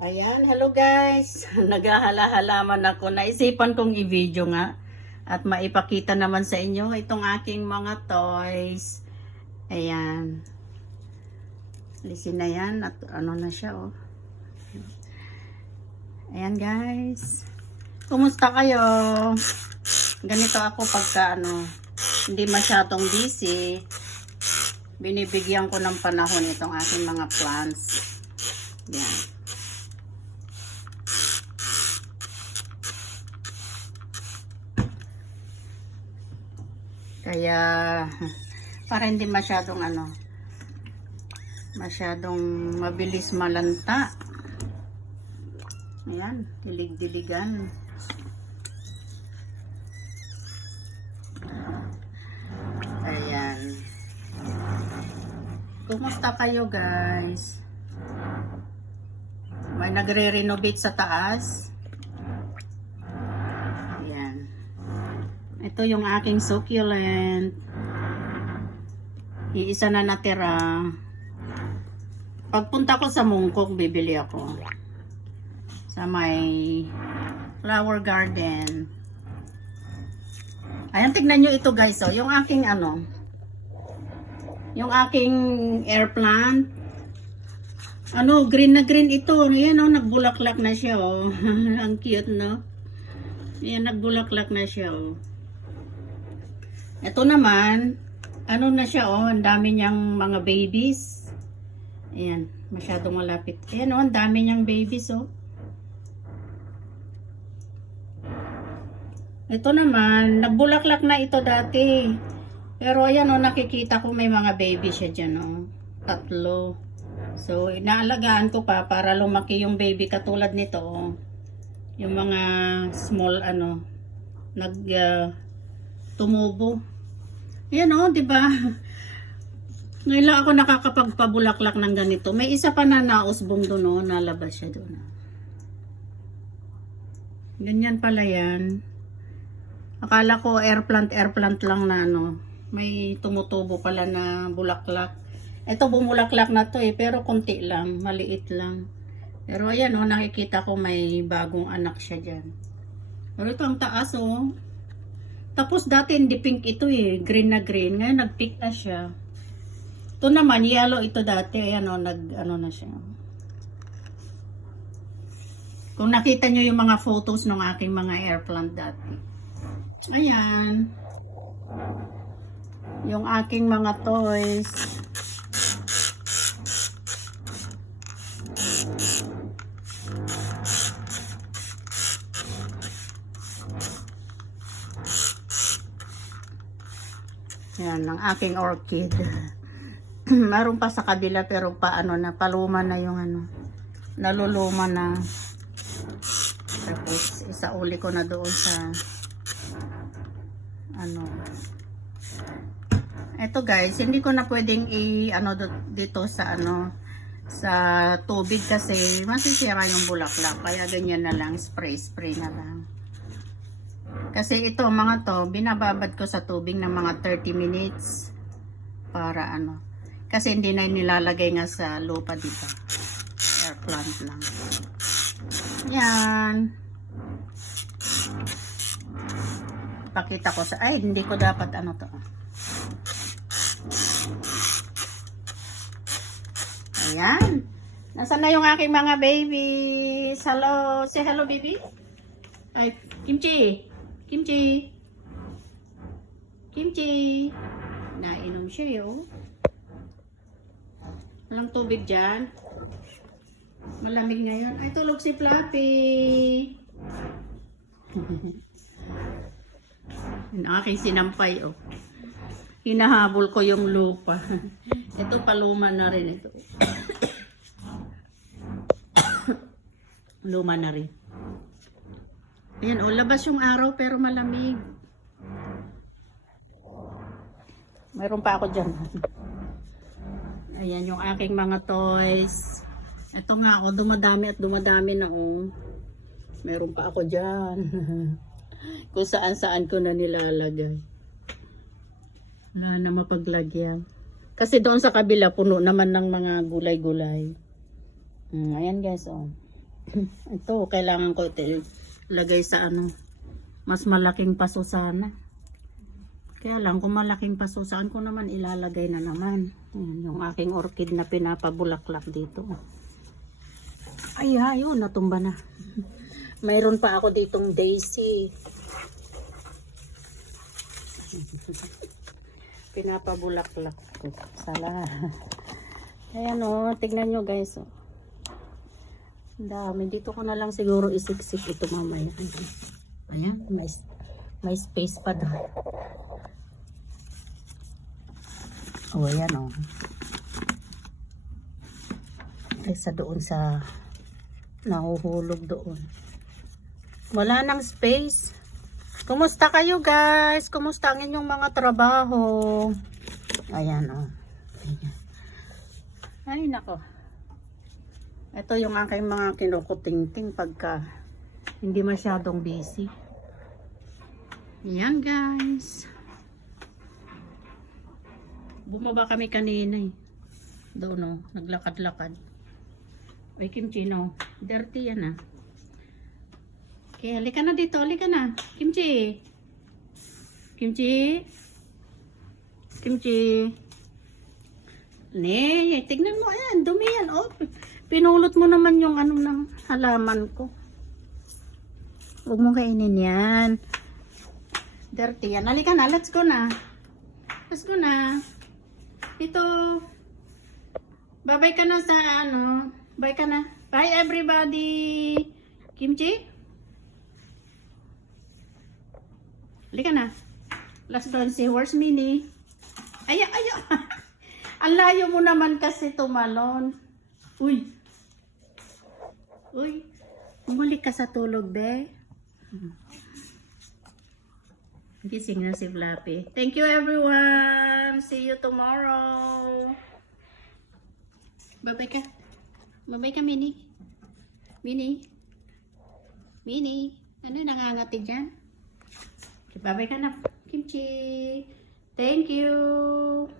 Ayan, hello guys. Naghahala-halaman ako. Naisipan kong i-video nga at maipakita naman sa inyo itong aking mga toys. Ayan. Lisin na yan at ano na siya oh. Ayan guys. Kumusta kayo? Ganito ako pagka ano, hindi masyadong busy. Binibigyan ko ng panahon itong aking mga plants. Yan. Kaya, para hindi masyadong ano, masyadong mabilis malanta. Ayan, dilig-diligan. Ayan. Kumusta kayo guys? May nagre-renovate sa taas. Ayan. Ito yung aking succulent. Iisa na natira. Pagpunta ko sa Mungkok, bibili ako. Sa may flower garden. Ayan, tignan nyo ito guys. Oh. Yung aking ano, yung aking air plant. Ano, green na green ito. Ayan oh, nagbulaklak na siya oh. Ang cute no. Ayan, nagbulaklak na siya oh. Ito naman, ano na siya oh, ang dami niyang mga babies. Ayan, masyadong malapit. Ayan oh, ang dami niyang babies oh. Ito naman, nagbulaklak na ito dati. Pero ayan oh, nakikita ko may mga baby siya dyan oh. Tatlo. So, inaalagaan ko pa para lumaki yung baby katulad nito oh. Yung mga small ano, nag ah, tumubo. Ayan oh, di ba? Ngayon lang ako nakakapagpabulaklak ng ganito. May isa pa na nausbong doon oh, nalabas siya doon. oh. Ganyan pala yan. Akala ko air plant, air plant lang na ano. May tumutubo pala na bulaklak. Ito bumulaklak na to eh, pero konti lang, maliit lang. Pero ayan oh, nakikita ko may bagong anak siya dyan. Pero ito ang taas oh. Tapos dati hindi pink ito eh, green na green. Ngayon nag-pink na siya. Ito naman, yellow ito dati. Ayan oh, nag ano na siya. Kung nakita nyo yung mga photos ng aking mga air plant dati. Ayan. Yung aking mga toys. Yan, ang aking orchid. Meron pa sa kabila pero pa ano na, paluma na yung ano. Naluluma na. Tapos isa uli ko na doon sa ano. Ito guys, hindi ko na pwedeng i ano dito sa ano sa tubig kasi masisira yung bulaklak. Kaya ganyan na lang, spray spray na lang. Kasi ito mga to, binababad ko sa tubig ng mga 30 minutes para ano. Kasi hindi na nilalagay nga sa lupa dito. Air plant lang. Yan. Pakita ko sa, ay hindi ko dapat ano to. Ayan. Nasaan na yung aking mga babies? Hello. Say hello baby. Ay, Kimchi. Kimchi. Kimchi. Nainom siya yo. Walang tubig dyan. Malamig ngayon. Ay, tulog si Fluffy. Yung aking sinampay, oh. Hinahabol ko yung lupa. ito, paluma na rin ito. Luma na rin. Ayan, oh, labas yung araw pero malamig. Mayroon pa ako dyan. Ayan yung aking mga toys. Ito nga, oh, dumadami at dumadami na, oh. Meron pa ako dyan. Kung saan saan ko na nilalagay. Wala na mapaglagyan. Kasi doon sa kabila, puno naman ng mga gulay-gulay. Mm, ayan guys, oh. Ito, kailangan ko ito lagay sa ano, mas malaking paso sana. Kaya lang, kung malaking paso, saan ko naman ilalagay na naman? Ayan, yung aking orchid na pinapabulaklak dito. Ay, ayun, natumba na. Mayroon pa ako ditong daisy. Pinapabulaklak ko. Sala. Ayan o, tignan nyo guys. Oh. Dami. Dito ko na lang siguro isiksik ito mamaya. Ayan, may, may space pa doon. Oh, ayan oh. Kaysa doon sa nahuhulog doon. Wala nang space. Kumusta kayo guys? Kumusta ang inyong mga trabaho? Ayan oh. Ayan. Ay nako. Ito yung aking mga kinukutingting pagka hindi masyadong busy. Ayan guys. Bumaba kami kanina eh. Doon oh, naglakad-lakad. Uy, kimchi no. Dirty yan ah. Okay, halika na dito, halika na. Kimchi. Kimchi. Kimchi. Ne, tignan mo yan, dumi yan. Oh, pinulot mo naman yung ano ng halaman ko. Huwag mo kainin yan. Dirty yan. Halika na, let's go na. Let's go na. Ito. Bye-bye ka na sa ano. Bye ka na. Bye everybody. Kimchi? Halika na. Let's go and see where's Minnie. Ayo, ayo. Ang layo mo naman kasi tumalon. Uy. Uy. Umuli ka sa tulog, be. Gising na si Flappy. Thank you, everyone. See you tomorrow. Bye-bye ka. Bye-bye ka, Minnie. Minnie. Minnie. Ano nangangati dyan? Bye-bye ka na, Kimchi. Thank you.